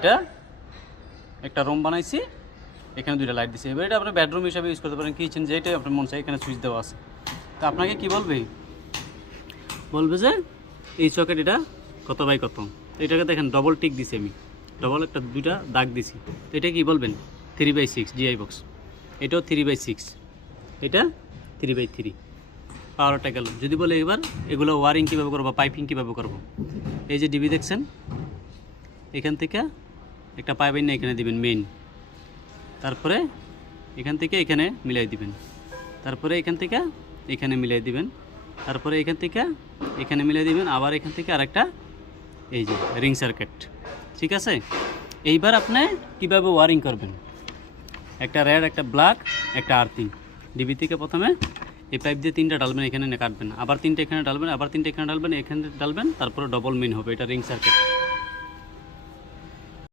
এটা একটা রুম বানাইছি, এখানে দুইটা লাইট দিছি। এবার এটা আপনি বেডরুম হিসাবে ইউজ করতে পারেন, কিচেন যেটাই আপনার মন চাই, এখানে সুইচ দেওয়া আছে। তো আপনাকে কি বলবে যে এই সকেট এটা কত বাই কত। তো এটাকে দেখেন ডবল টিক দিছি আমি, ডবল একটা দুইটা দাগ দিছি। তো এটা কি বলবেন 3/6 জিআই বক্স, এটাও 3/6, এটা 3/3। পাওয়ারটা গেল। যদি বলে এবার এগুলো ওয়ারিং কীভাবে করবো, পাইপিং কীভাবে করবো, এই যে ডিবি দেখছেন, এখান থেকে একটা পাইপিং না এখানে দিবেন মেইন, তারপরে এখান থেকে এখানে মিলাই দিবেন, তারপরে এখান থেকে এখানে মিলাই দিবেন, তারপরে এখান থেকে এখানে মিলাই দিবেন, আবার এখান থেকে আরেকটা এই যে রিং সার্কিট। ঠিক আছে, এইবার আপনি কিভাবে ওয়ারিং করবেন, একটা রেড, একটা ব্ল্যাক, একটা আর্থিং। ডিবি থেকে প্রথমে এই পাইপ দিয়ে 3টা ডালবেন, এখানে কাটবেন, আবার 3টে এখানে ডালবেন, আবার 3টে এখানে ডালবেন, এখানে ডালবেন, তারপরে ডবল মেইন হবে, এটা রিং সার্কিট।